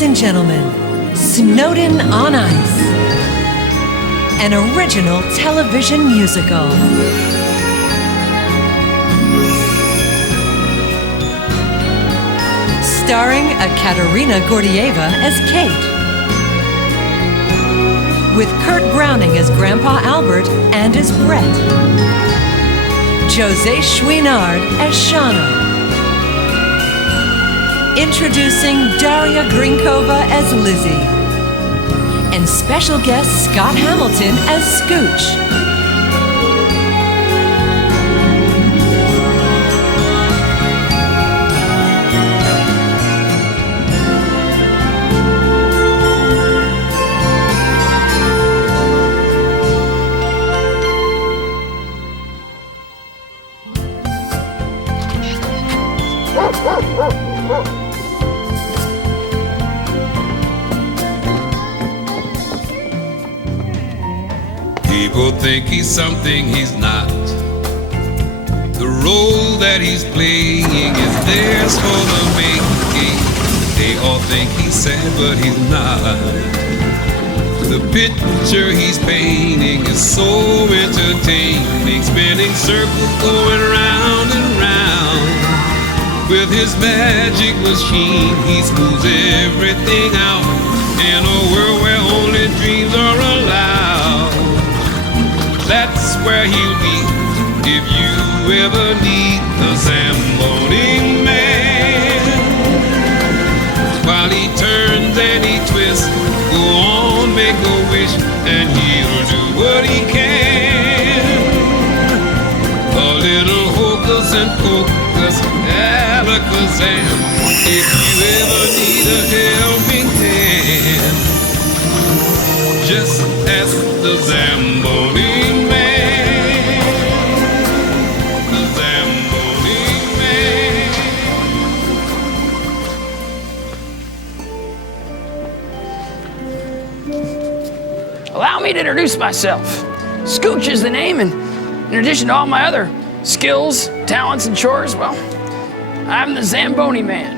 Ladies and gentlemen, Snowden on Ice, an original television musical. Starring Ekaterina Gordieva as Kate, with Kurt Browning as Grandpa Albert and as Brett, Jose Chouinard as Shauna. Introducing Daria Grinkova as Lizzie, and special guest Scott Hamilton as Scooch. People think he's something he's not. The role that he's playing is theirs for the making. They all think he's sad, but he's not. The picture he's painting is so entertaining, spinning circles going round and round. With his magic machine, he smooths everything out in a world where only dreams are allowed. That's where he'll be if you ever need the Zamboni man. While he turns and he twists, go on, make a wish, and he'll do what he can. A little hocus and pocus, alakazam, if you ever need a helping hand. Just ask the Zamboni. Allow me to introduce myself. Scooch is the name, and in addition to all my other skills, talents, and chores, well, I'm the Zamboni man.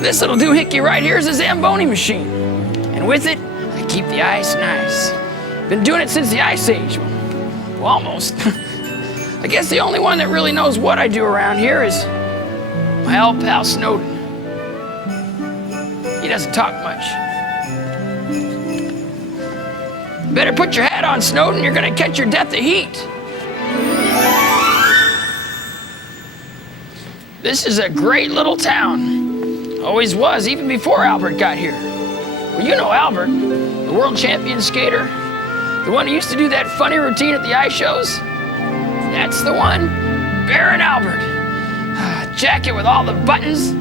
This little doohickey right here is a Zamboni machine, and with it, I keep the ice nice. Been doing it since the Ice Age. Well, almost. I guess the only one that really knows what I do around here is my old pal Snowden. He doesn't talk much. Better put your hat on, Snowden. You're gonna catch your death of heat. This is a great little town. Always was, even before Albert got here. Well, you know Albert, the world champion skater. The one who used to do that funny routine at the ice shows. That's the one, Baron Albert. Jacket with all the buttons.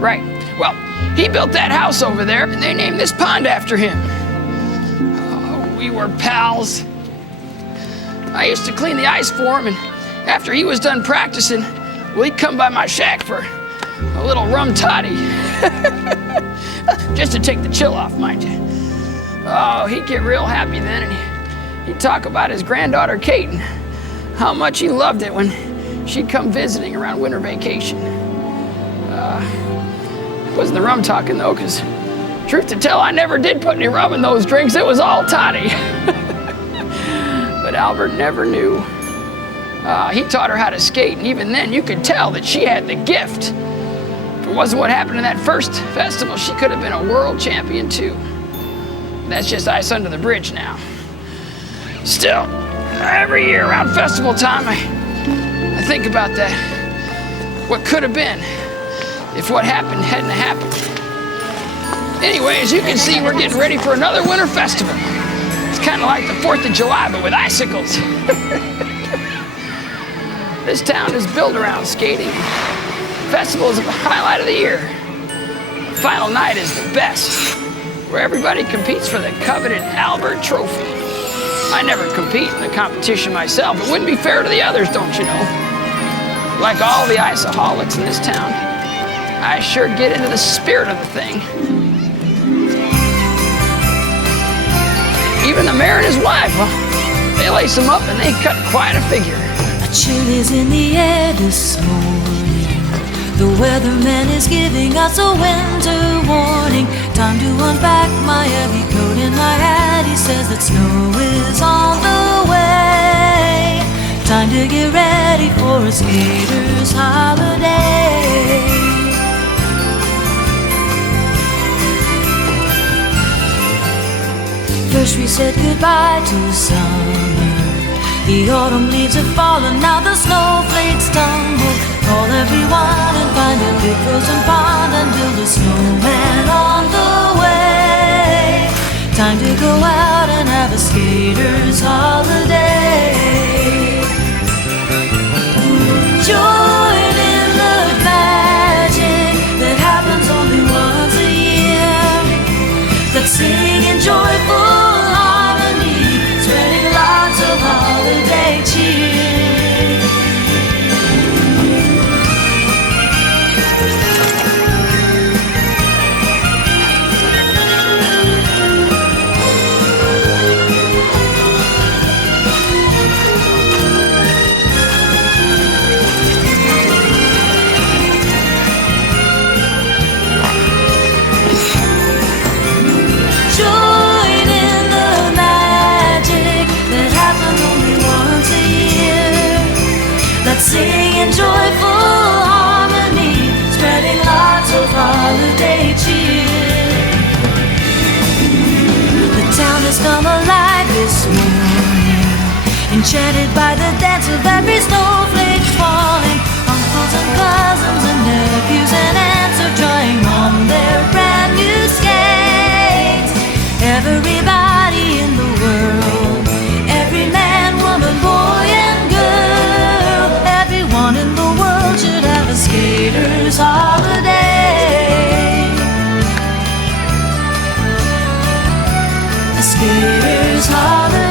Right, well, he built that house over there, and they named this pond after him. We were pals. I used to clean the ice for him, and after he was done practicing, well, he'd come by my shack for a little rum toddy. Just to take the chill off, mind you. Oh, he'd get real happy then, and he'd talk about his granddaughter, Kate, and how much he loved it when she'd come visiting around winter vacation. It wasn't the rum talking, though, because truth to tell, I never did put any rum in those drinks. It was all toddy. But Albert never knew. He taught her how to skate, and even then, you could tell that she had the gift. If it wasn't what happened in that first festival, she could have been a world champion, too. That's just ice under the bridge now. Still, every year around festival time, I think about that. What could have been if what happened hadn't happened. Anyway, as you can see, we're getting ready for another winter festival. It's kind of like the 4th of July, but with icicles. This town is built around skating. Festival is the highlight of the year. The final night is the best, where everybody competes for the coveted Albert Trophy. I never compete in the competition myself. It wouldn't be fair to the others, don't you know? Like all the iceaholics in this town, I sure get into the spirit of the thing. Even the mayor and his wife, well, they lace him up and they cut quite a figure. A chill is in the air this morning. The weatherman is giving us a winter warning. Time to unpack my heavy coat and my hat. He says that snow is on the way. Time to get ready for a skater's holiday. First we said goodbye to summer. The autumn leaves have fallen, now the snowflakes tumble. Call everyone and find a big frozen pond and build a snowman on the way. Time to go out and have a skater's holiday. Join in the magic that happens only once a year. Let's sing in joyful harmony, spreading lots of holiday cheer. Let's sing in joyful harmony, spreading lots of holiday cheer. The town has come alive this morning, enchanted by the dance of every snowflake falling. Uncles and cousins and nephews and aunts are trying on their brand new skates. Everybody in the world, every man, woman, boy and girl, everyone in the world should have a skater's holiday. A skater's holiday.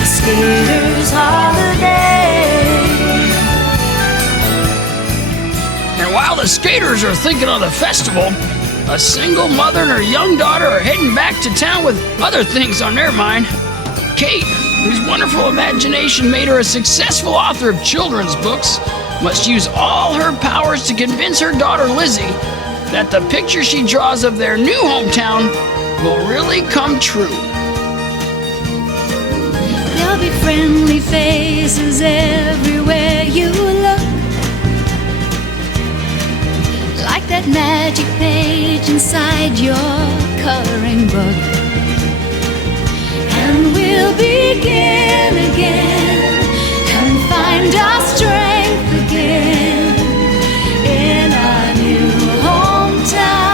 A skater's holiday. And while the skaters are thinking of the festival, a single mother and her young daughter are heading back to town with other things on their mind. Kate, whose wonderful imagination made her a successful author of children's books, must use all her powers to convince her daughter Lizzie that the picture she draws of their new hometown will really come true. There'll be friendly faces everywhere you look, like that magic page inside your coloring book. And we'll begin again and find our strength again in our new hometown.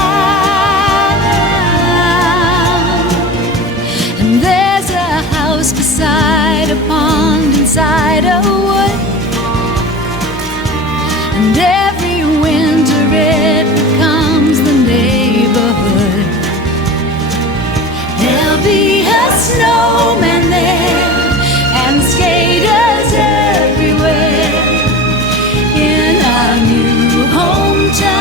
And there's a house beside a pond inside a wood, and every winter it becomes the neighborhood. There'll be a snowman there and skaters everywhere in our new hometown.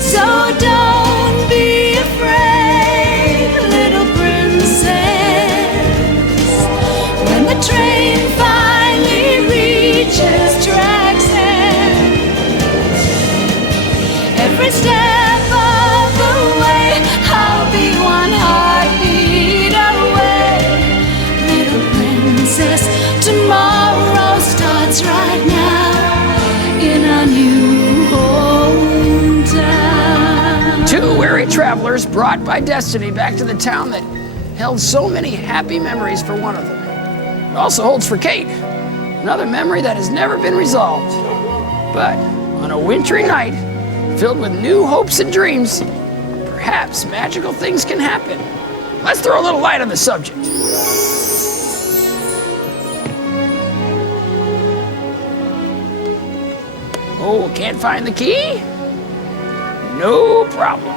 So don't be afraid, little princess, when the train finally reaches tracks end. Every step of the way, I'll be one heartbeat away. Little princess, tomorrow starts right now in a new hometown. Two weary travelers brought by destiny back to the town that held so many happy memories for one of them. It also holds for Kate another memory that has never been resolved. But on a wintry night, filled with new hopes and dreams, perhaps magical things can happen. Let's throw a little light on the subject. Oh, can't find the key? No problem.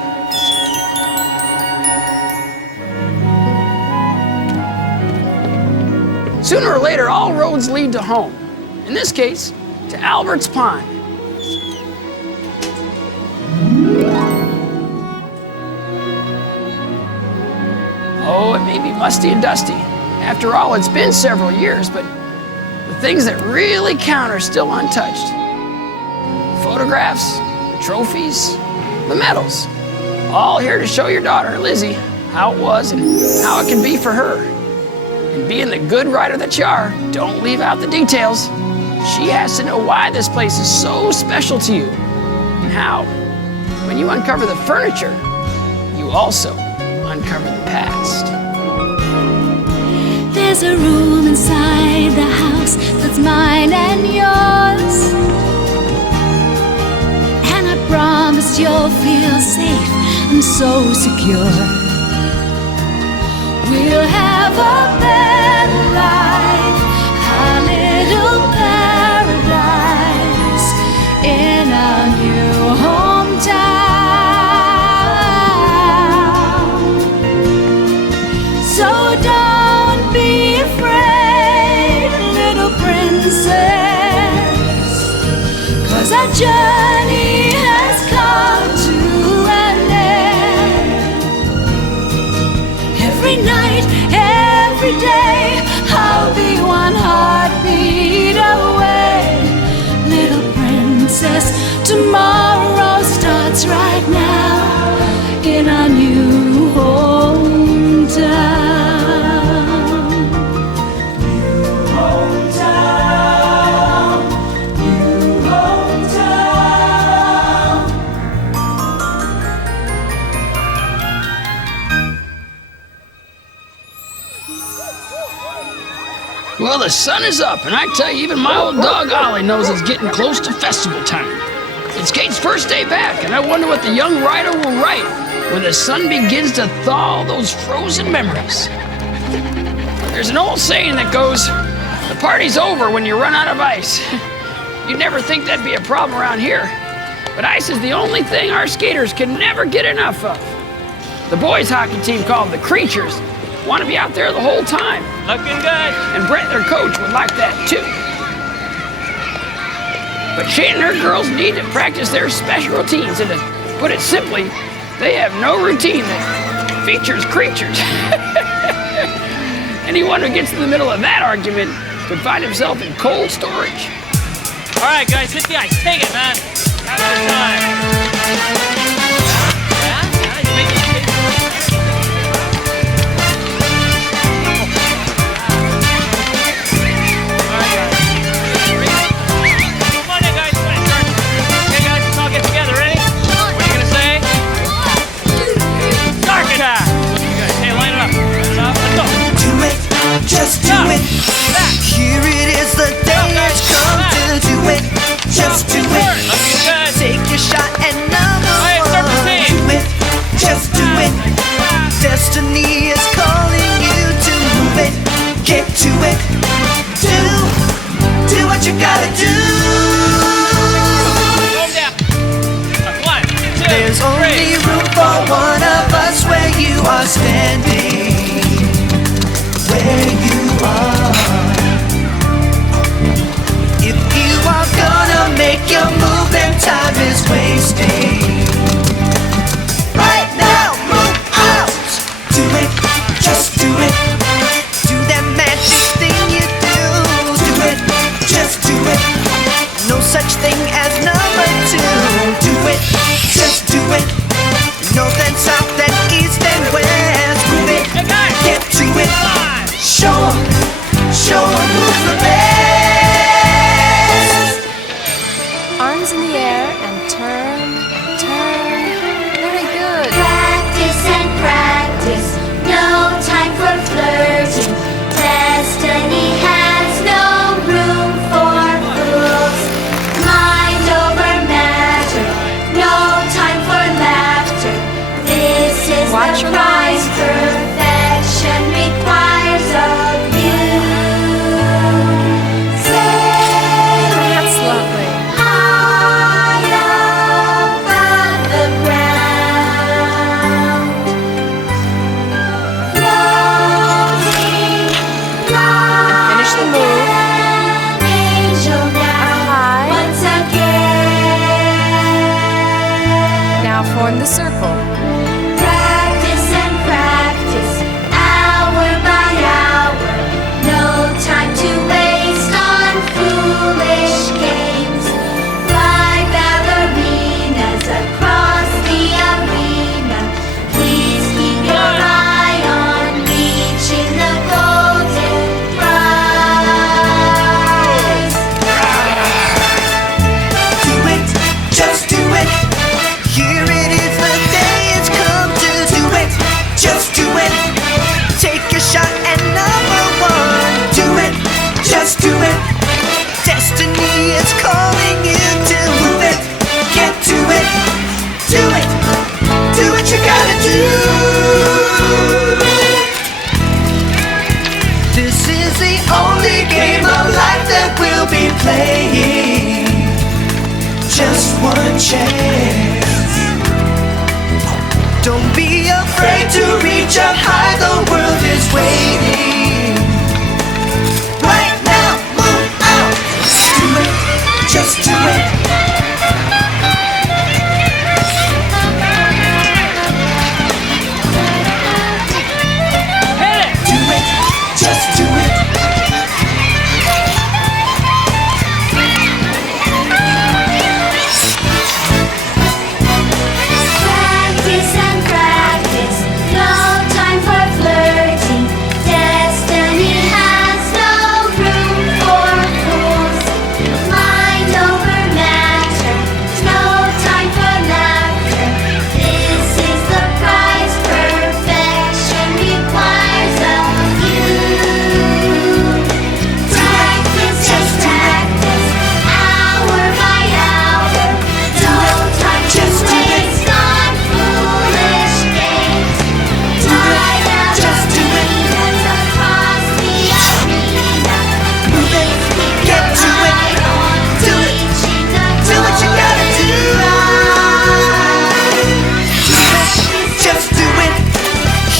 Sooner or later, all roads lead to home. In this case, to Albert's Pond. Oh, it may be musty and dusty. After all, it's been several years, but the things that really count are still untouched. Photographs, the trophies, the medals. All here to show your daughter, Lizzie, how it was and how it can be for her. And being the good writer that you are, don't leave out the details. She has to know why this place is so special to you and how, when you uncover the furniture, you also uncover the past. There's a room inside the house that's mine and yours, and I promise you'll feel safe and so secure. We'll have a better life, a little paradise in our new hometown. So don't be afraid, little princess, 'cause our journey has come to an end. Every night, every day, I'll be one heartbeat away. Little princess, tomorrow starts right now in our new hometown. Well, the sun is up, and I tell you, even my old dog Ollie knows it's getting close to festival time. It's Kate's first day back, and I wonder what the young writer will write when the sun begins to thaw all those frozen memories. There's an old saying that goes, the party's over when you run out of ice. You'd never think that'd be a problem around here, but ice is the only thing our skaters can never get enough of. The boys' hockey team, called the Creatures, want to be out there the whole time. Looking good. And Brett, their coach, would like that too. But Shane and her girls need to practice their special routines, and to put it simply, they have no routine that features creatures. Anyone who gets in the middle of that argument could find himself in cold storage. All right, guys, hit the ice. Take it, man. Have a good time. Yeah? You make it. Just do it. Here it is, the day has come to do it. Just do it. Take your shot and number one. Do it. Just do it. Destiny is calling you to move it. Get to it. Do what you gotta do. There's only room for one of us where you are standing. Where you are. If you are gonna make your move, then time is wasting. Right now, move out. Do it, just do it. Do that magic thing you do. Do it, just do it. No such thing as number two. Do it, just do it. North and south and east and west. Move it, get to it. Show 'em who's the best. Arms in the air and turn. Very good. Practice and practice, no time for flirting. Destiny has no room for fools. Mind over matter, no time for laughter. This is Watch the your prize eyes. perfection requires of you. That's lovely. High above the ground, floating Finish the like move. an angel now, high. once again. Now form the circle. Practice and practice, out playing. Just one chance. Don't be afraid to reach up high, the world is waiting. Right now, move out. Do it, just do it. Do it, just do it. Practice and practice, no time for flirting. Destiny has no room for fools. Mind over matter, no time for laughter. This is the price perfection requires of you. Practice, just practice, hour by hour. No time to waste on foolish games. Tide of just do it. demons across the arena. Move it, get to it. Do it, do what you gotta do. Do it, just do it.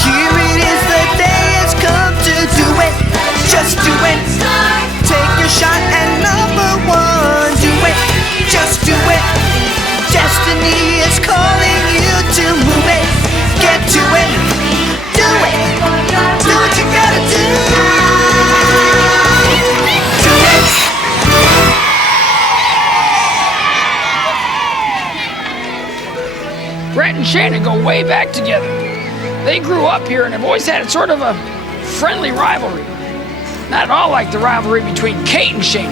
Here it is, the day has come to do it. Just do it. Take your shot and number one. Do it, just do it. Destiny is calling you to move it. Get to it. Do it. Do what you gotta do. Do it. Brett and Shayna go way back together. They grew up here and have always had sort of a friendly rivalry. Not at all like the rivalry between Kate and Shayna.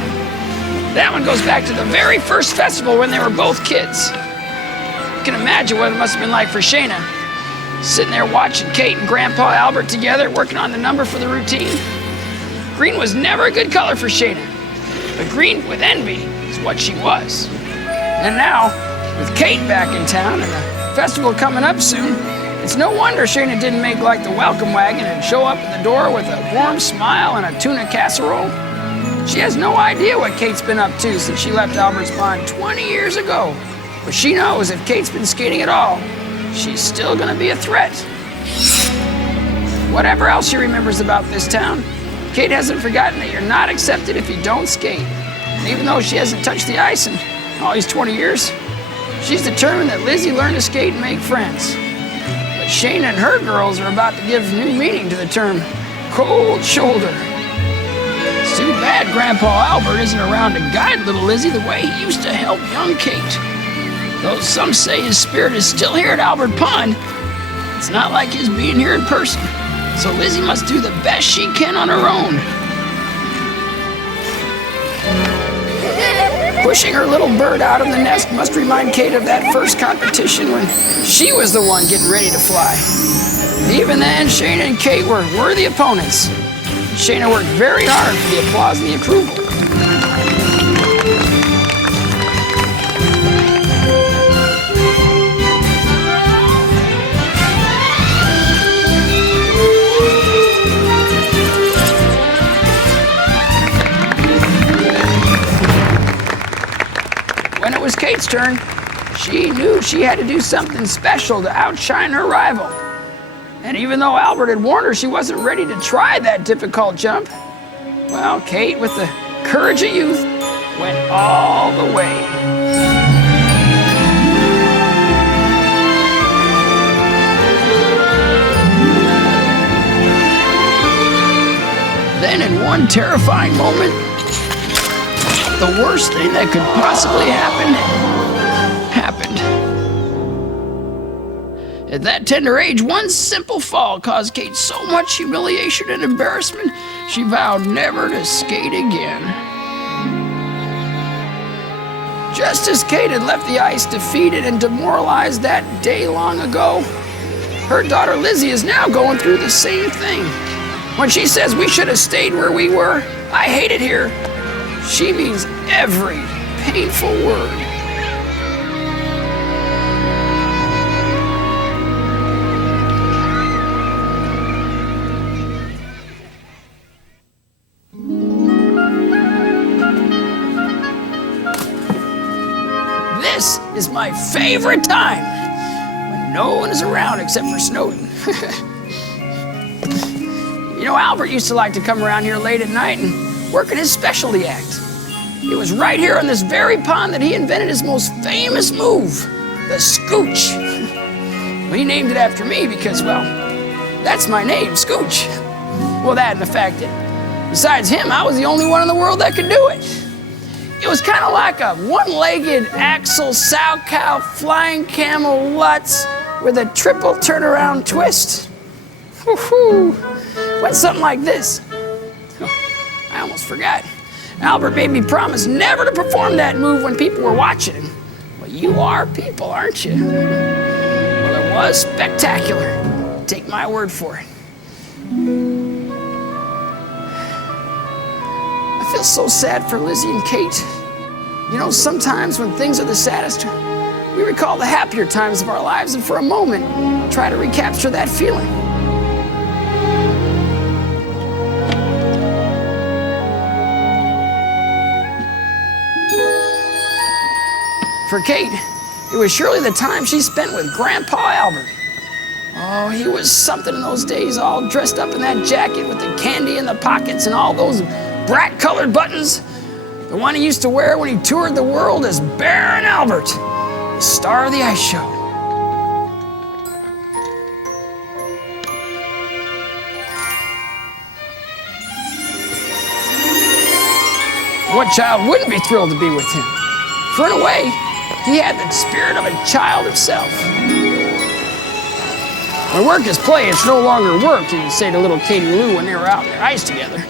That one goes back to the very first festival when they were both kids. You can imagine what it must have been like for Shayna, sitting there watching Kate and Grandpa Albert together, working on the number for the routine. Green was never a good color for Shayna, but green with envy is what she was. And now, with Kate back in town and the festival coming up soon, it's no wonder Shayna didn't make like the welcome wagon and show up at the door with a warm smile and a tuna casserole. She has no idea what Kate's been up to since she left Albert's Pond 20 years ago. But she knows if Kate's been skating at all, she's still gonna be a threat. Whatever else she remembers about this town, Kate hasn't forgotten that you're not accepted if you don't skate. And even though she hasn't touched the ice in all these 20 years, she's determined that Lizzie learn to skate and make friends. But Shayna and her girls are about to give new meaning to the term cold shoulder. It's too bad Grandpa Albert isn't around to guide little Lizzie the way he used to help young Kate. Though some say his spirit is still here at Albert Pond, it's not like his being here in person. So Lizzie must do the best she can on her own. Pushing her little bird out of the nest must remind Kate of that first competition when she was the one getting ready to fly. Even then, Shayna and Kate were worthy opponents. Shayna worked very hard for the applause and the approval. When it was Kate's turn, she knew she had to do something special to outshine her rival. And even though Albert had warned her she wasn't ready to try that difficult jump, well, Kate, with the courage of youth, went all the way. Then in one terrifying moment, the worst thing that could possibly happen happened. At that tender age, one simple fall caused Kate so much humiliation and embarrassment, she vowed never to skate again. Just as Kate had left the ice defeated and demoralized that day long ago, her daughter Lizzie is now going through the same thing. When she says we should have stayed where we were, I hate it here, she means every painful word. is my favorite time when no one is around except for Snowden. You know, Albert used to like to come around here late at night and work in his specialty act. It was right here on this very pond that he invented his most famous move, the scooch. Well, he named it after me because, well, that's my name, Scooch. Well, that and the fact that besides him, I was the only one in the world that could do it. It was kind of like a one-legged axle sow cow flying camel Lutz with a triple turnaround twist. Woo-hoo. Went something like this. I almost forgot. Albert made me promise never to perform that move when people were watching. Well, you are people, aren't you? Well, it was spectacular. Take my word for it. I feel so sad for Lizzie and Kate. You know, sometimes when things are the saddest, we recall the happier times of our lives and for a moment try to recapture that feeling. For Kate, it was surely the time she spent with Grandpa Albert. Oh, he was something in those days, all dressed up in that jacket with the candy in the pockets and all those bright-colored buttons. The one he used to wear when he toured the world as Baron Albert, the star of the ice show. What child wouldn't be thrilled to be with him? For in a way, he had the spirit of a child himself. When work is play, it's no longer work, he would say to little Katie Lou when they were out on their ice together.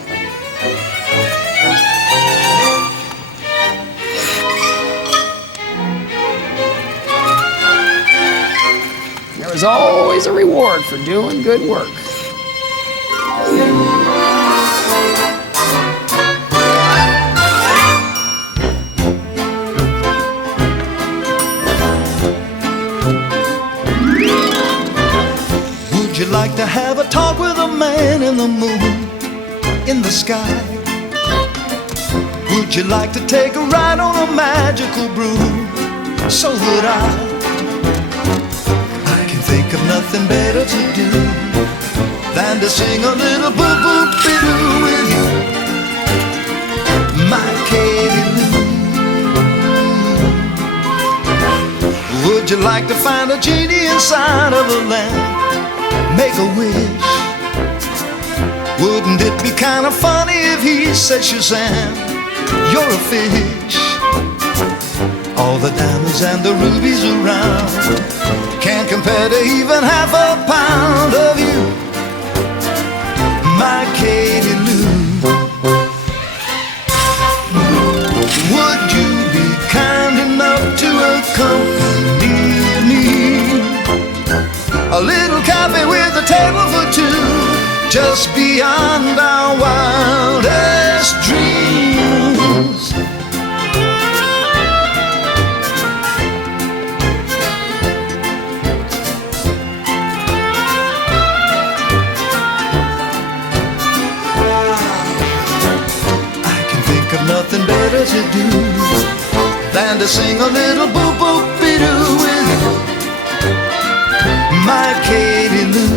There was always a reward for doing good work. Would you like to have a talk with a man in the moon, in the sky? Would you like to take a ride on a magical broom? So would I. I can think of nothing better to do than to sing a little boo-boo-be-doo with you, my Katie Lou. Would you like to find a genie inside of a lamp? Make a wish. Wouldn't it be kind of funny if he said, Shazam, you're a fish? All the diamonds and the rubies around can't compare to even half a pound of you, my Katie Lou. Would you be kind enough to accompany me? A little coffee with a table for two, just beyond our wildest dreams. I can think of nothing better to do than to sing a little boo-boo-be-doo with you, my Katie Lou.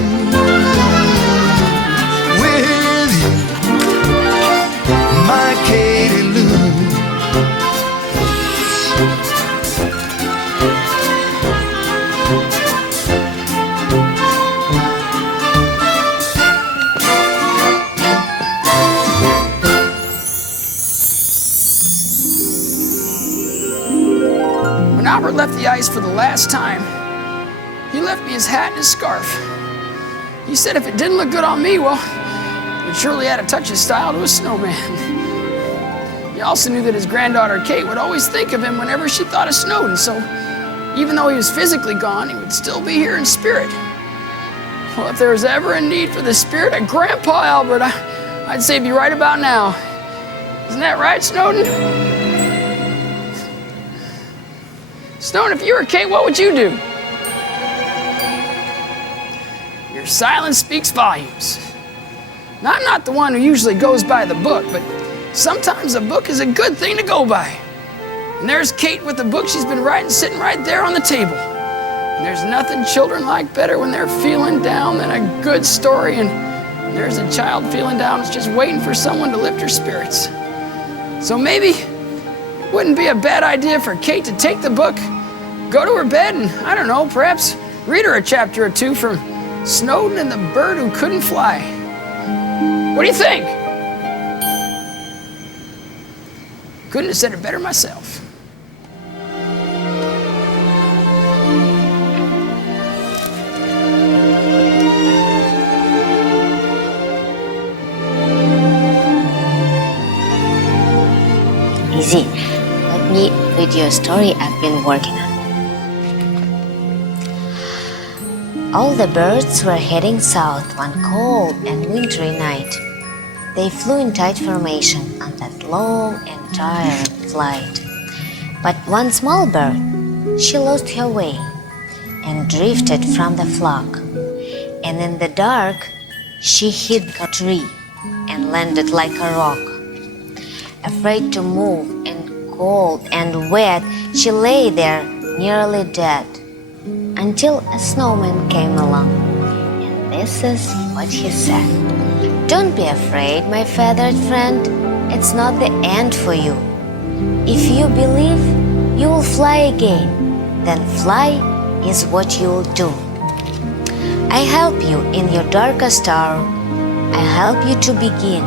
With you, my Katie Lou. When Albert left the ice for the last time, he left me his hat and his scarf. He said if it didn't look good on me, well, it surely had a touch of style to a snowman. He also knew that his granddaughter Kate would always think of him whenever she thought of Snowden, so even though he was physically gone, he would still be here in spirit. Well, if there was ever a need for the spirit of Grandpa Albert, I'd say be right about now. Isn't that right, Snowden? Snowden, if you were Kate, what would you do? Your silence speaks volumes. Now, I'm not the one who usually goes by the book, but sometimes a book is a good thing to go by. And there's Kate with the book she's been writing sitting right there on the table. And there's nothing children like better when they're feeling down than a good story. And there's a child feeling down that's just waiting for someone to lift her spirits. So maybe it wouldn't be a bad idea for Kate to take the book, go to her bed, and I don't know, perhaps read her a chapter or two from Snowden and the Bird Who Couldn't Fly. What do you think? Couldn't have said it better myself. Easy. Let me read you a story I've been working on. All the birds were heading south one cold and wintry night. They flew in tight formation on that long and tired flight. But one small bird, she lost her way and drifted from the flock. And in the dark, she hit a tree and landed like a rock. Afraid to move and cold and wet, she lay there nearly dead. Until a snowman came along, and this is what he said. Don't be afraid, my feathered friend, it's not the end for you. If you believe, you will fly again, then fly is what you will do. I help you in your darkest hour, I help you to begin,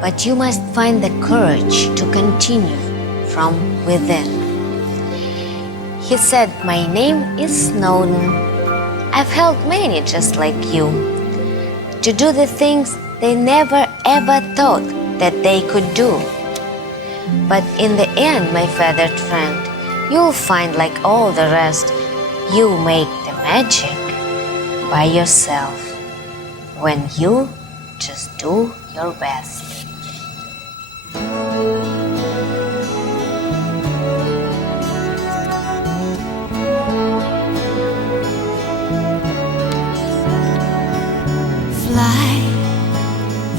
but you must find the courage to continue from within. He said, my name is Snowden. I've helped many just like you to do the things they never ever thought that they could do. But in the end, my feathered friend, you'll find like all the rest, you make the magic by yourself when you just do your best.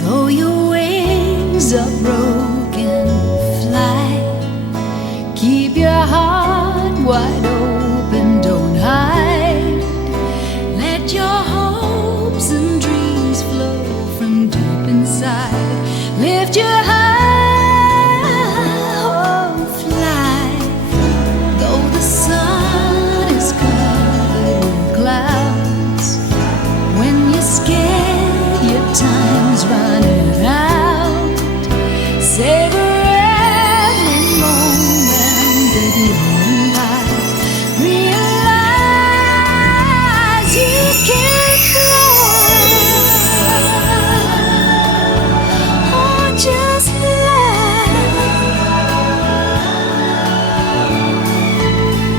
Though your wings are broken, fly. Keep your heart wide open, don't hide. Let your hopes and dreams flow from deep inside. Lift your heart, oh, fly. Though the sun is covered with clouds, when you're scared, your time's running out. Savor every moment that you're alive. Realize you can fly, or just fly.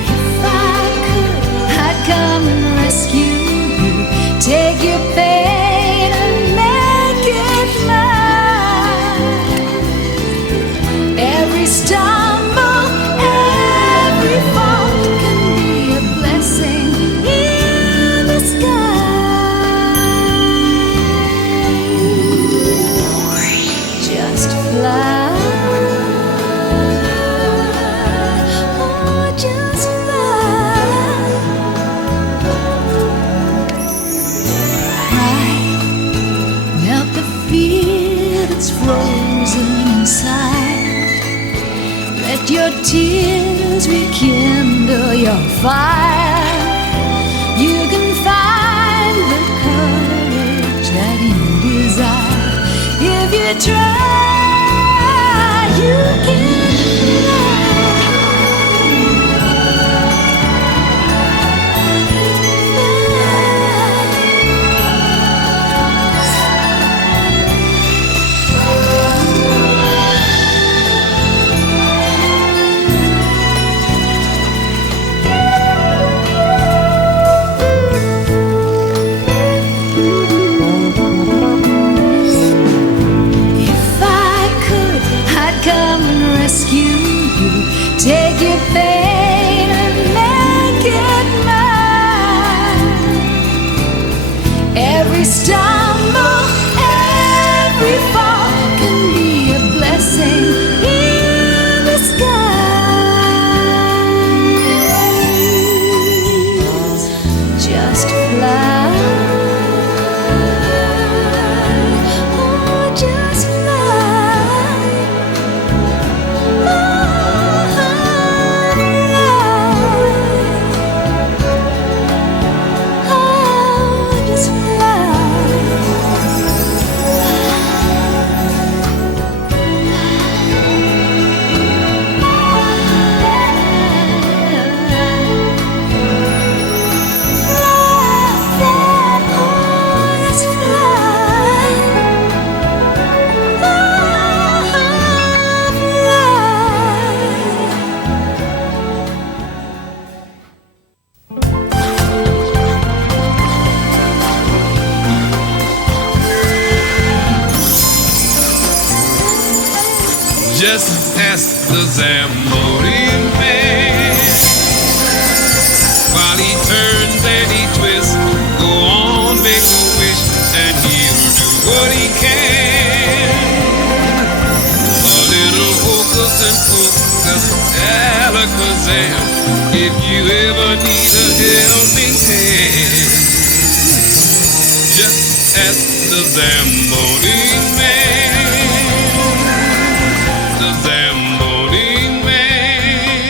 If I could, I'd come and rescue you. Take your pain and make it mine. Every stumble, every fall can be a blessing in disguise. Just fly, oh, just fly. Melt the fear that's frozen inside. Let your tears rekindle your fire. You can find the courage that you desire. If you try, you can rescue you. Take your pain and make it mine. Every stumble, every fall can be a blessing in the sky. just fly. Oh, just fly. Oh, just Just ask the Zamboni man. While he turns and he twists, go on, make a wish, and he'll do what he can. A little hocus and pocus, alakazam, if you ever need a helping hand. Just ask the Zamboni man. The Zamboni man.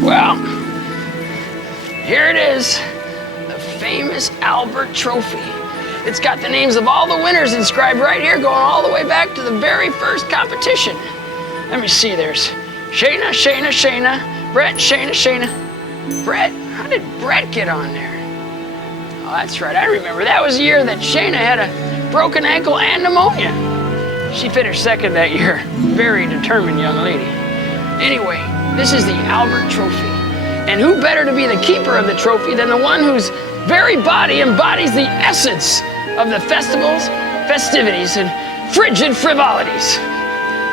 Well, here it is, the famous Albert Trophy. It's got the names of all the winners inscribed right here, going all the way back to the very first competition. Let me see, there's Shayna, Shayna, Shayna, Brett, Shayna, Shayna. Brett? How did Brett get on there? Oh, that's right, I remember. That was the year that Shayna had a broken ankle and pneumonia. She finished second that year. Very determined young lady. Anyway, this is the Albert Trophy. And who better to be the keeper of the trophy than the one whose very body embodies the essence of the festivals, festivities, and frigid frivolities?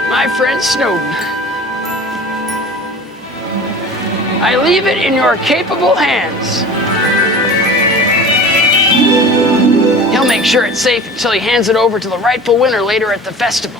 My friend Snowden. I leave it in your capable hands. He'll make sure it's safe until he hands it over to the rightful winner later at the festival.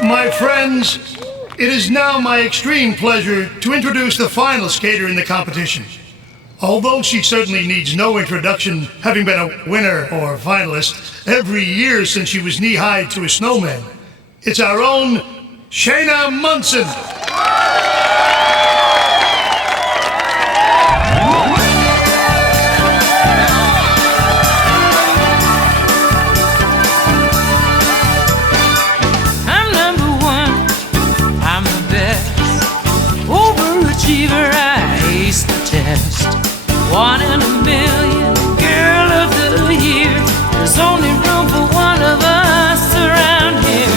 My friends, it is now my extreme pleasure to introduce the final skater in the competition. Although she certainly needs no introduction, having been a winner or finalist every year since she was knee-high to a snowman, it's our own Shayna Munson. One in a million, girl of the year. There's only room for one of us around here.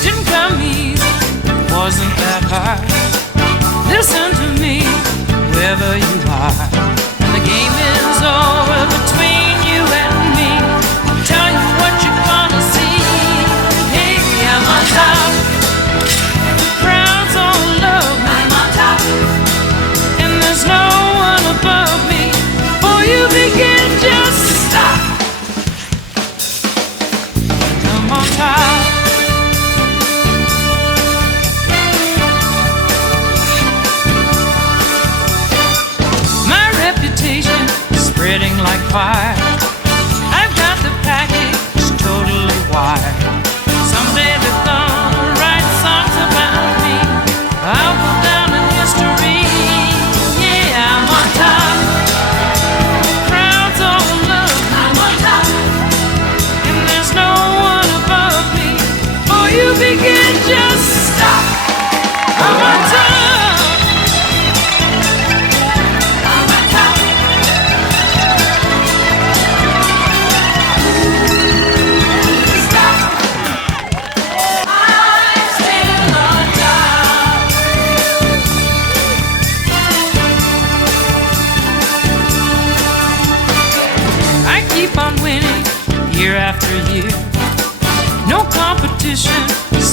Didn't come easy, wasn't that hard. Listen to me, wherever you are. And the game is over between you and me. I'll tell you what you're gonna see. Hey, I'm on top. The crowds all love me. I'm on top. And there's no one above me. Before you begin, just stop. I'm on top. My reputation is spreading like fire. I've got the package totally wired. Someday they're gonna write songs about me. I'll go down in history. Yeah, I'm on top. Crowds all love me. I'm on top. And there's no one above me. Before you begin, just stop. I'm on top. I'm on top. Stop. I'm still on top.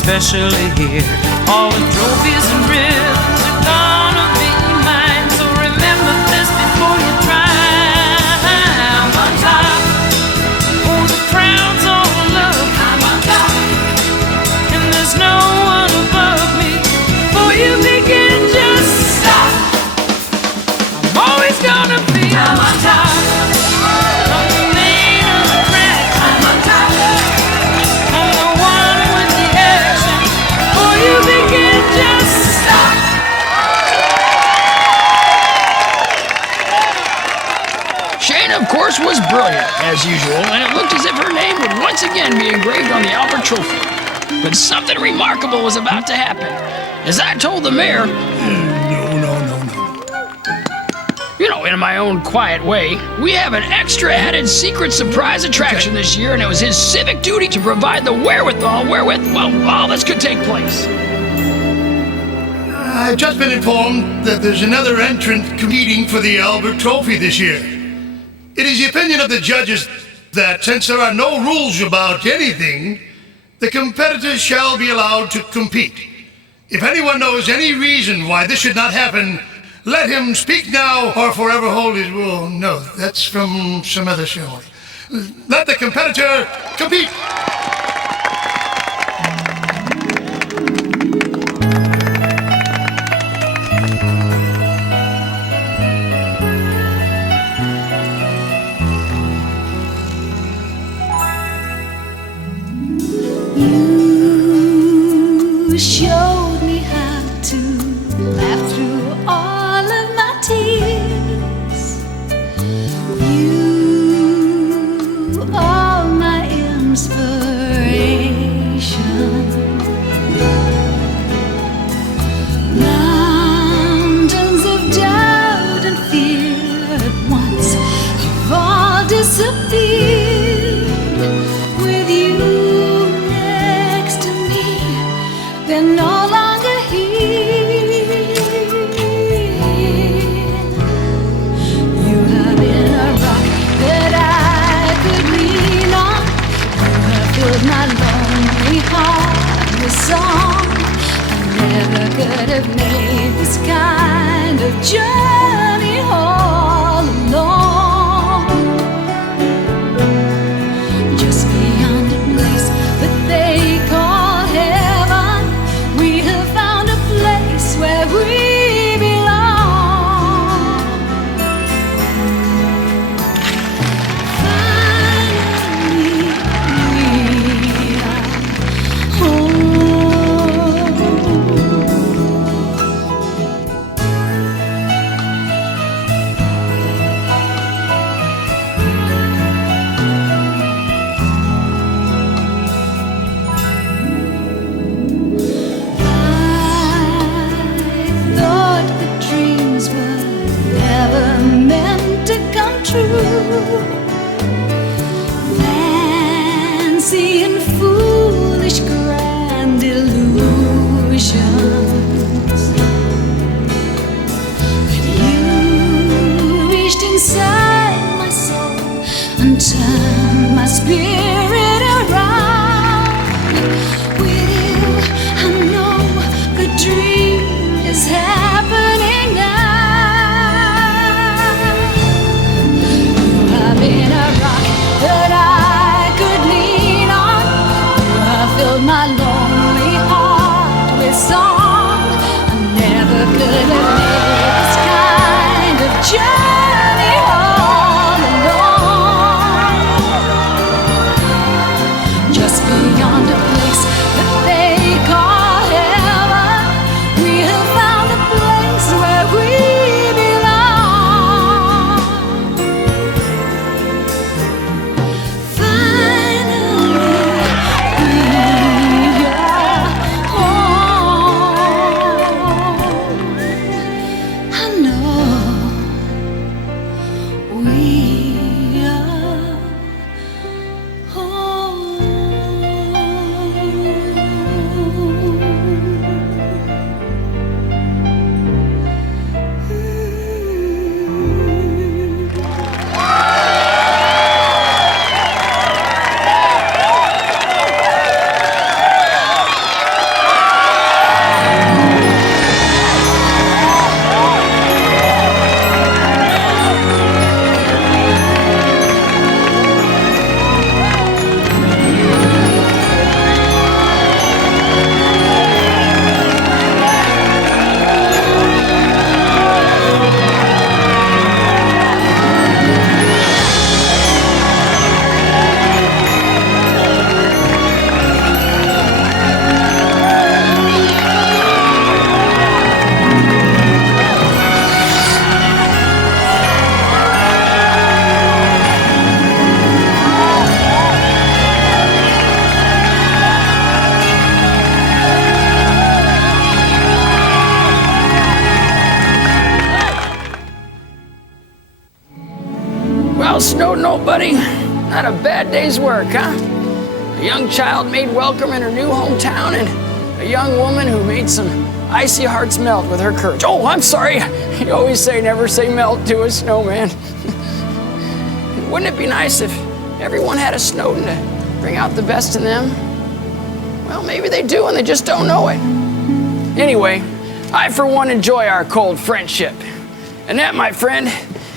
especially here. All the trophies and ribbons are gonna be mine. So remember this before you try. I'm on top. Oh, the crown's all up. I'm on top. And there's no one above me. Before you begin, just stop. I'm always gonna be I'm on top. I'm the main of the track. I'm on top. I'm the one with the action. Before you begin, just stop. Shane, of course, was brilliant, as usual, and it looked as if her name would once again be engraved on the Albert Trophy. But something remarkable was about to happen. As I told the mayor, you know, in my own quiet way, we have an extra added secret surprise attraction this year, and it was his civic duty to provide the wherewithal wherewith, well, all this could take place. I've just been informed that there's another entrant competing for the Albert Trophy this year. It is the opinion of the judges that since there are no rules about anything, the competitors shall be allowed to compete. If anyone knows any reason why this should not happen, let him speak now or forever hold his rule. No, that's from some other show. Let the competitor compete. You showed me how to laugh through all of my tears. You are my inspiration. Mountains of doubt and fear at once have all disappeared. With you next to me, they're no longer here. You have been a rock that I could lean on. You have filled my lonely heart with song. I never could have made this kind of journey all alone. Just beyond a place that they call heaven, we have found a place where we belong. Finally, we are home. I thought the dreams were never meant to come true. Fancy and foolish grand illusions. But you reached inside my soul and turned my spirit around. With you, I know the dream is happening now. You have been a rock that I could lean on. You have filled my lonely heart with song. I never could have made this kind of journey all alone. Just beyond a place that they call heaven, we have found a place where we belong. Finally, we are home. Snowden, old buddy. Not a bad day's work, huh? A young child made welcome in her new hometown, and a young woman who made some icy hearts melt with her courage. Oh, I'm sorry. You always say never say melt to a snowman. Wouldn't it be nice if everyone had a Snowden to bring out the best in them? Well, maybe they do and they just don't know it. Anyway, I for one enjoy our cold friendship. And that, my friend,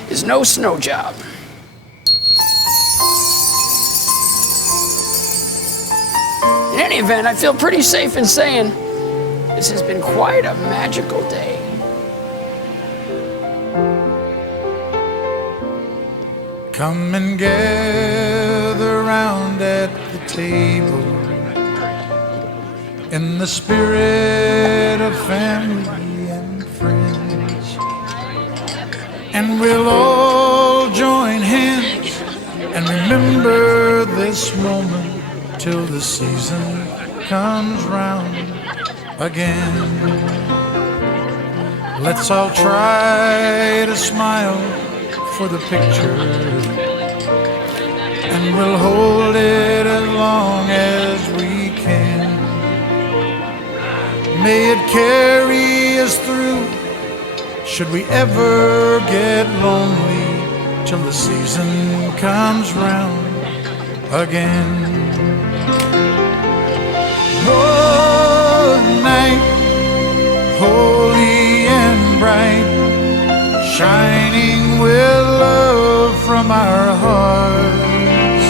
is no snow job. In any event, I feel pretty safe in saying this has been quite a magical day. Come and gather round at the table in the spirit of family and friends, and we'll all join hands and remember this moment till the season comes round again. Let's all try to smile for the picture, and we'll hold it as long as we can. May it carry us through, should we ever get lonely, till the season comes round again. One night, holy and bright, shining with love from our hearts.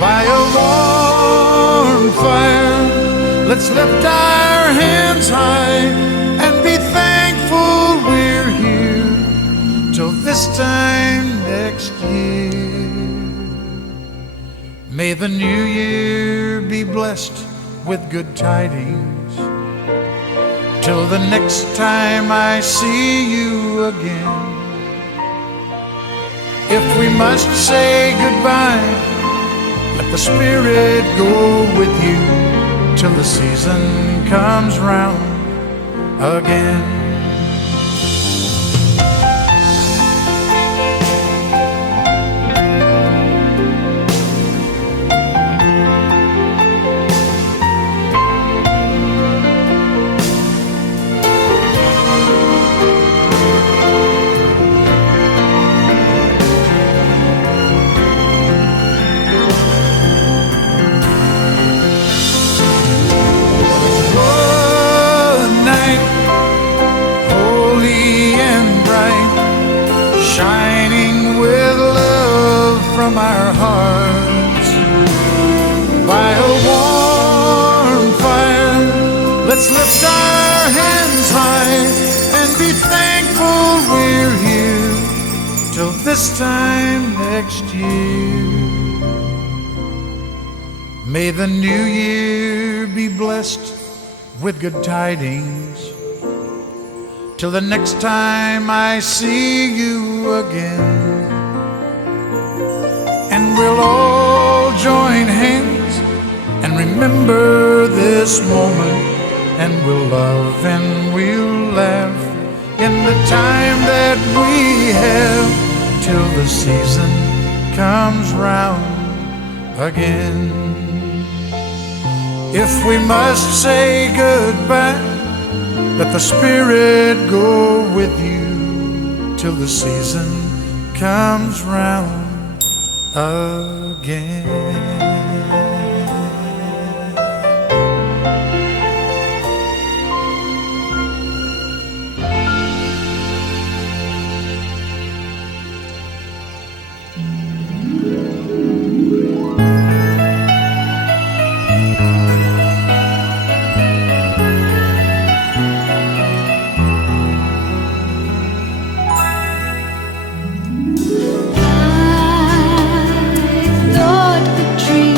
By a warm fire, let's lift our hands high and be thankful we're here till this time next year. May the new year be blessed with good tidings till the next time I see you again. If we must say goodbye, let the spirit go with you till the season comes round again. From our hearts, by a warm fire, let's lift our hands high and be thankful we're here till this time next year. May the new year be blessed with good tidings till the next time I see you again. And we'll all join hands and remember this moment, and we'll love and we'll laugh in the time that we have till the season comes round again. If we must say goodbye, let the spirit go with you till the season comes round again. Thought the dream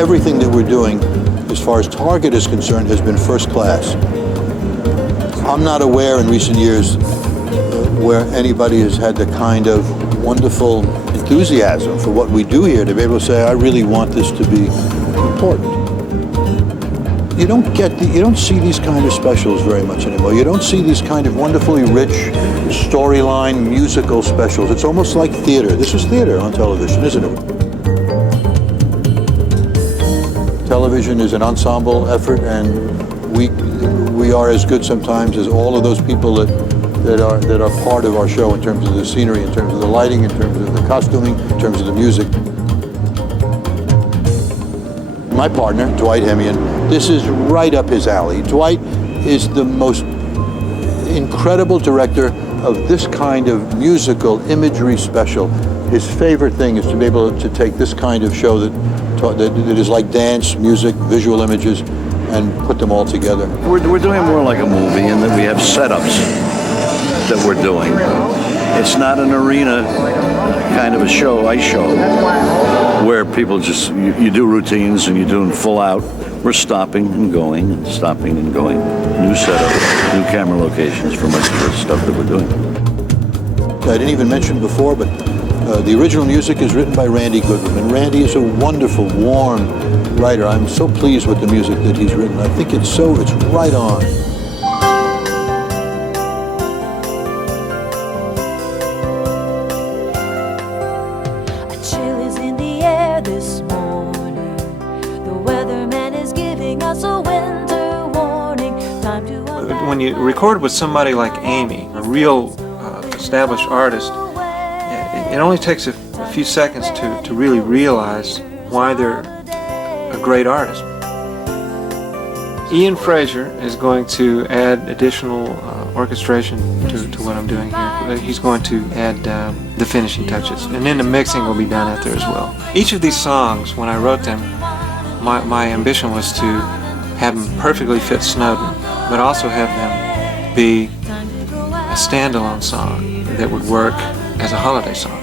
everything that we're doing, as far as Target is concerned, has been first class. I'm not aware in recent years where anybody has had the kind of wonderful enthusiasm for what we do here to be able to say, I really want this to be important. You don't see these kind of specials very much anymore. You don't see these kind of wonderfully rich storyline musical specials. It's almost like theater. This is theater on television, isn't it? Television is an ensemble effort, and we are as good sometimes as all of those people that are part of our show in terms of the scenery, in terms of the lighting, in terms of the costuming, in terms of the music. My partner, Dwight Hemian, this is right up his alley. Dwight is the most incredible director of this kind of musical imagery special. His favorite thing is to be able to take this kind of show that is like dance, music, visual images, and put them all together. We're doing more like a movie in that we have setups that we're doing. It's not an arena kind of a show, ice show, where people just, you do routines and you're doing full out. We're stopping and going and stopping and going. New setup, new camera locations for much of the stuff that we're doing. I didn't even mention before, but the original music is written by Randy Goodrum, and Randy is a wonderful, warm writer. I'm so pleased with the music that he's written. I think it's right on. A chill is in the air this morning. The weatherman is giving us a winter warning. Time to When you record with somebody like Amy, a real established artist, it only takes a few seconds to really realize why they're a great artist. Ian Fraser is going to add additional orchestration to what I'm doing here. He's going to add the finishing touches, and then the mixing will be done out there as well. Each of these songs, when I wrote them, my ambition was to have them perfectly fit Snowden, but also have them be a standalone song that would work as a holiday song.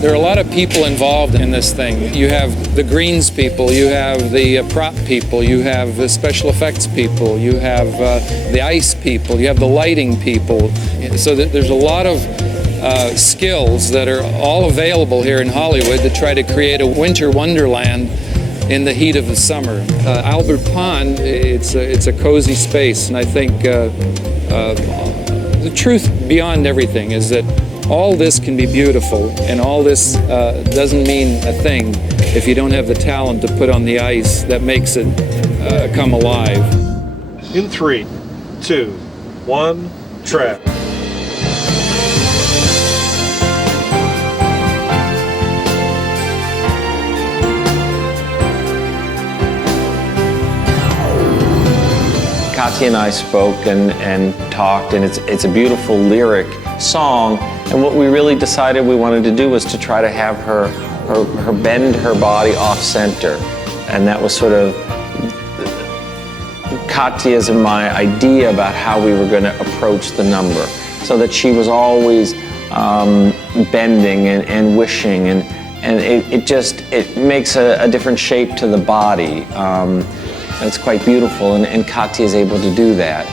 There are a lot of people involved in this thing. You have the greens people, you have the prop people, you have the special effects people, you have the ice people, you have the lighting people. So there's a lot of skills that are all available here in Hollywood to try to create a winter wonderland in the heat of the summer. Albert Pond, it's a cozy space, and I think the truth beyond everything is that all this can be beautiful, and all this doesn't mean a thing if you don't have the talent to put on the ice that makes it come alive. In 3, 2, 1, track. Katya and I spoke and talked, and it's a beautiful lyric song. And what we really decided we wanted to do was to try to have her bend her body off center, and that was sort of Katya's and my idea about how we were going to approach the number, so that she was always bending and wishing, and it makes a different shape to the body. It's quite beautiful, and Katya is able to do that.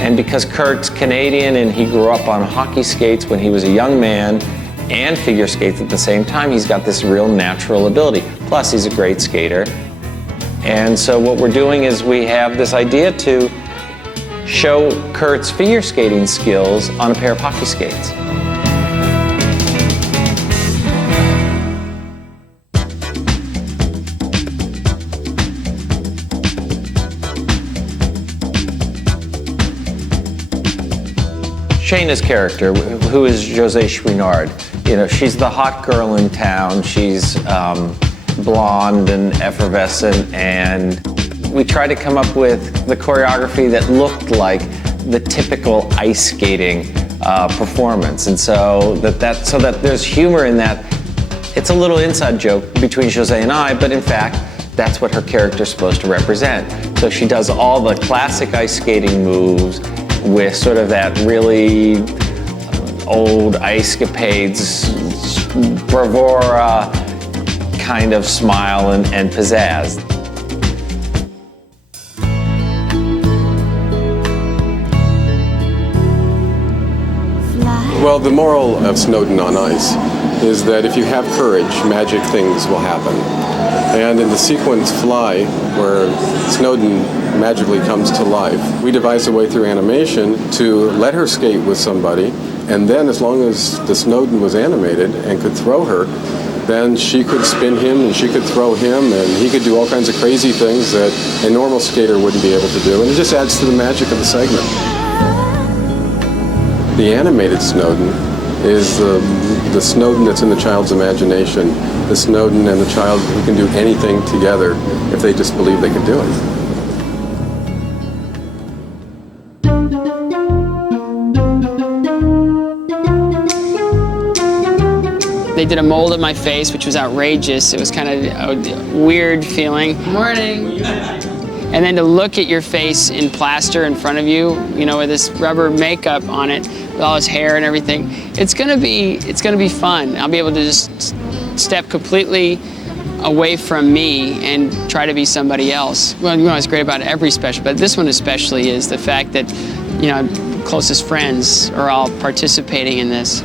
And because Kurt's Canadian and he grew up on hockey skates when he was a young man and figure skates at the same time, he's got this real natural ability. Plus, he's a great skater. And so what we're doing is we have this idea to show Kurt's figure skating skills on a pair of hockey skates. Shayna's character, who is José Chouinard, she's the hot girl in town. She's blonde and effervescent, and we tried to come up with the choreography that looked like the typical ice skating performance, and so that there's humor in that. It's a little inside joke between José and I, but in fact, That's what her character's supposed to represent. So she does all the classic ice skating moves with sort of that really old ice-capades, bravura kind of smile and pizzazz. Well, the moral of Snowden on Ice is that if you have courage, magic things will happen. And in the sequence Fly, where Snowden magically comes to life, we devised a way through animation to let her skate with somebody, and then as long as the Snowden was animated and could throw her, then she could spin him and she could throw him and he could do all kinds of crazy things that a normal skater wouldn't be able to do. And it just adds to the magic of the segment. The animated Snowden is the Snowden that's in the child's imagination, the Snowden and the child who can do anything together if they just believe they can do it. They did a mold of my face, which was outrageous. It was kind of a weird feeling. Morning. And then to look at your face in plaster in front of you, you know, with this rubber makeup on it, with all his hair and everything, it's gonna be fun. I'll be able to just step completely away from me and try to be somebody else. Well, you know what's great about every special, but this one especially is the fact that, you know, closest friends are all participating in this.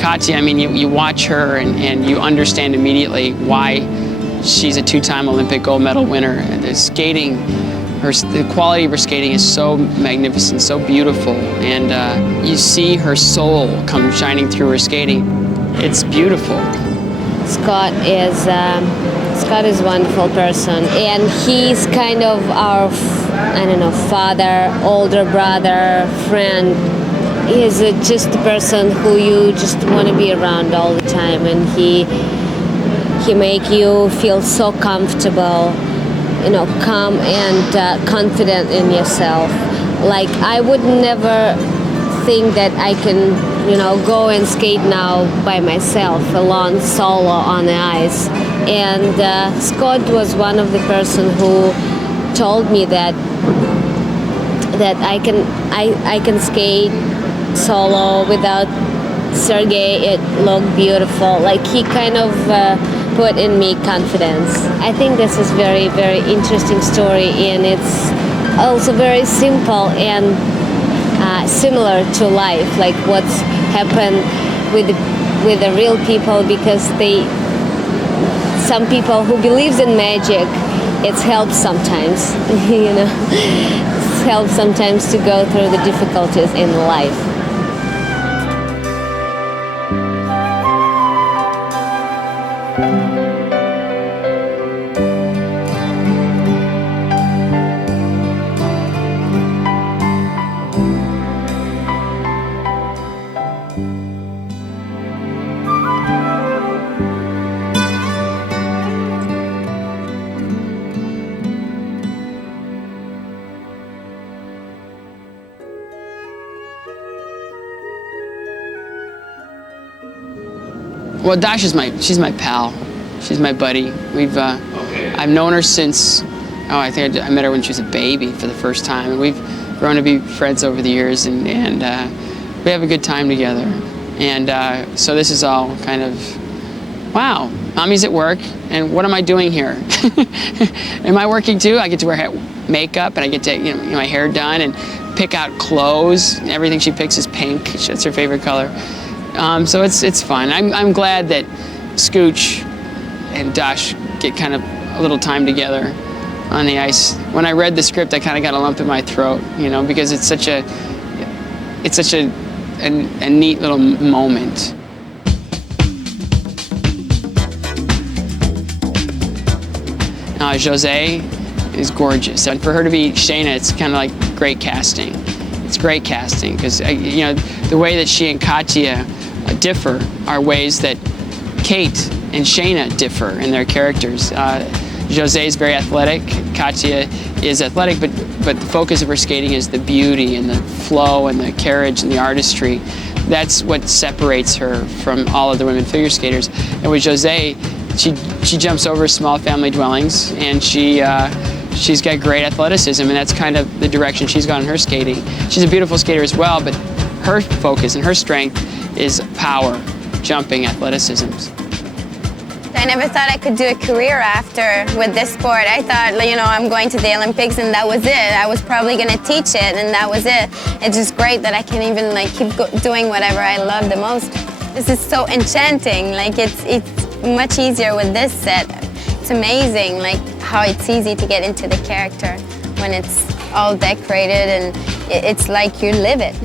Katya, I mean, you watch her and you understand immediately why she's a two-time Olympic gold medal winner. The skating, the quality of her skating is so magnificent, so beautiful, and you see her soul come shining through her skating. It's beautiful. Scott is a wonderful person, and he's kind of our, father, older brother, friend. He's just a person who you just want to be around all the time, and he make you feel so comfortable, calm and confident in yourself. Like, I would never think that I can, go and skate now by myself, alone, solo on the ice. And Scott was one of the person who told me that I can skate solo without Sergey. It looked beautiful. Like, he kind of put in me confidence. I think this is very, very interesting story, and it's also very simple and similar to life, like what's happened with the real people, because some people who believes in magic, it helps sometimes, it helps sometimes to go through the difficulties in life. Well, Dash is she's my pal. She's my buddy. I've known her since, I think I met her when she was a baby for the first time, and we've grown to be friends over the years, and we have a good time together. And so this is all kind of, wow, Mommy's at work, and what am I doing here? Am I working too? I get to wear makeup, and I get to, my hair done, and pick out clothes. Everything she picks is pink. That's her favorite color. So it's fun. I'm glad that Scooch and Dash get kind of a little time together on the ice. When I read the script, I kind of got a lump in my throat, because it's such a neat little moment. Jose is gorgeous, and for her to be Shayna, it's kind of like great casting. It's great casting because the way that she and Katya differ are ways that Kate and Shayna differ in their characters. Jose is very athletic. Katya is athletic, but the focus of her skating is the beauty and the flow and the carriage and the artistry. That's what separates her from all other women figure skaters. And with Jose, she jumps over small family dwellings, and she's got great athleticism, and that's kind of the direction she's gone in her skating. She's a beautiful skater as well, but her focus and her strength is power, jumping, athleticism. I never thought I could do a career after with this sport. I thought, you know, I'm going to the Olympics and that was it. I was probably going to teach it and that was it. It's just great that I can even like keep doing whatever I love the most. This is so enchanting. Like it's much easier with this set. It's amazing, like how it's easy to get into the character when it's all decorated and it's like you live it.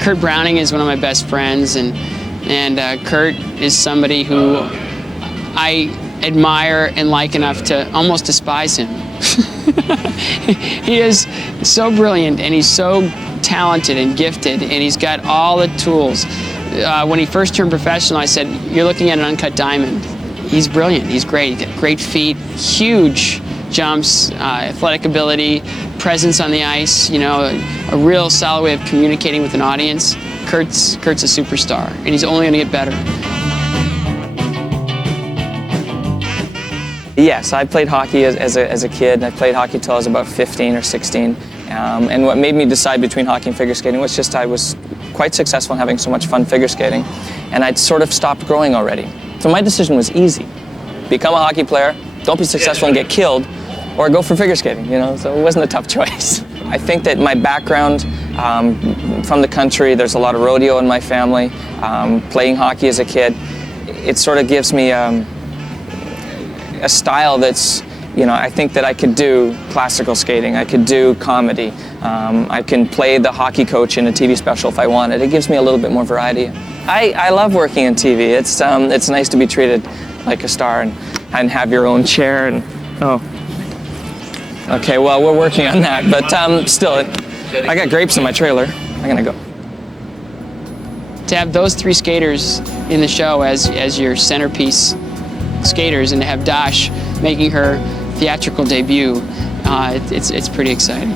Kurt Browning is one of my best friends, and Kurt is somebody who I admire and like enough to almost despise him. He is so brilliant, and he's so talented and gifted, and he's got all the tools. When he first turned professional, I said, "You're looking at an uncut diamond." He's brilliant. He's great. He's got great feet, huge jumps, athletic ability, presence on the ice, you know, a real solid way of communicating with an audience. Kurt's a superstar, and he's only going to get better. Yes, I played hockey as a kid. I played hockey till I was about 15 or 16. And what made me decide between hockey and figure skating was just I was quite successful in having so much fun figure skating, and I'd sort of stopped growing already. So my decision was easy. Become a hockey player, don't be successful and get killed, or go for figure skating, you know, so it wasn't a tough choice. I think that my background from the country, there's a lot of rodeo in my family, playing hockey as a kid, it sort of gives me a style that's, you know, I think that I could do classical skating, I could do comedy, I can play the hockey coach in a TV special if I wanted. It gives me a little bit more variety. I love working in TV. It's nice to be treated like a star and have your own chair and, oh. Okay, well, we're working on that, but still, I got grapes in my trailer. I'm gonna go. To have those three skaters in the show as your centerpiece skaters, and to have Dash making her theatrical debut, it's pretty exciting.